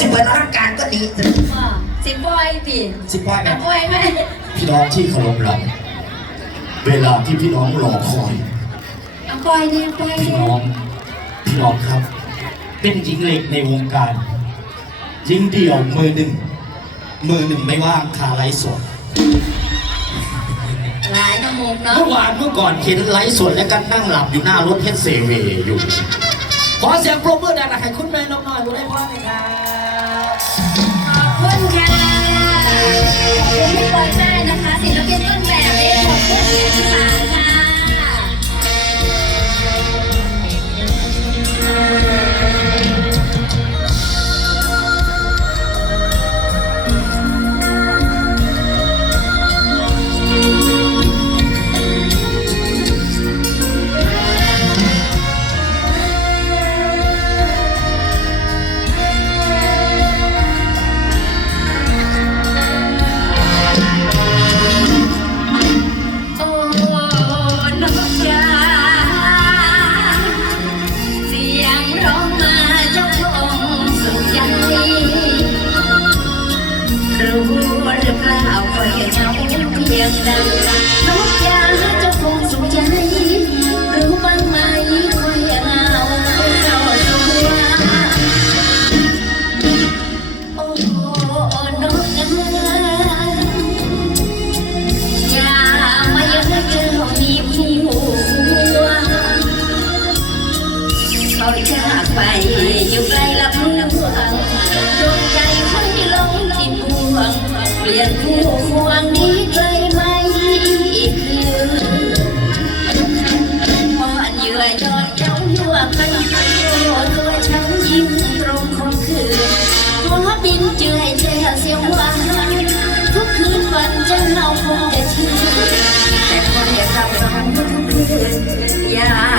สิเปิดอลังการก็ดีสิว่าสิบอยติสิปล่อยแบอะบปอยไหมพี่น้องที่เคารพรักเวลาที่พี่น้องรอคอย อะปอยเนี่ยปอยพี่เนี่ยน้องพี่น้องครับ เป็นหญิงเล็กในวงการหญิงเดี่ยวมือหนึ่ง มือหนึ่งไม่ว่างคาไลฟ์สดหลายนโมงเนาะเมื่อวานเมื่อก่อนเห็นไลฟ์สดและกันนั่งหลับอยู่หน้ารถเฮดเซเวย์อยู่ ขอเสียงปรบมือดังๆให้คุณแม่น้องน้อยคุณได้พ่อเลยครับ น หรือเปล่าคอยเหงาเพียงดังนกยาเจ้าคงสุขใจ ห่วงนี้ไกลไม่คืนมอนเหยื่อยอดเย้ายั่วกันโอ้ตัวฉันยิ้มตรงคมคืนหัวบินเจือยแช่เสียวหวานทุกคืนวันจะเล่าคงจะชื่นแต่คนอย่าเศร้าสองทุกคืนอยา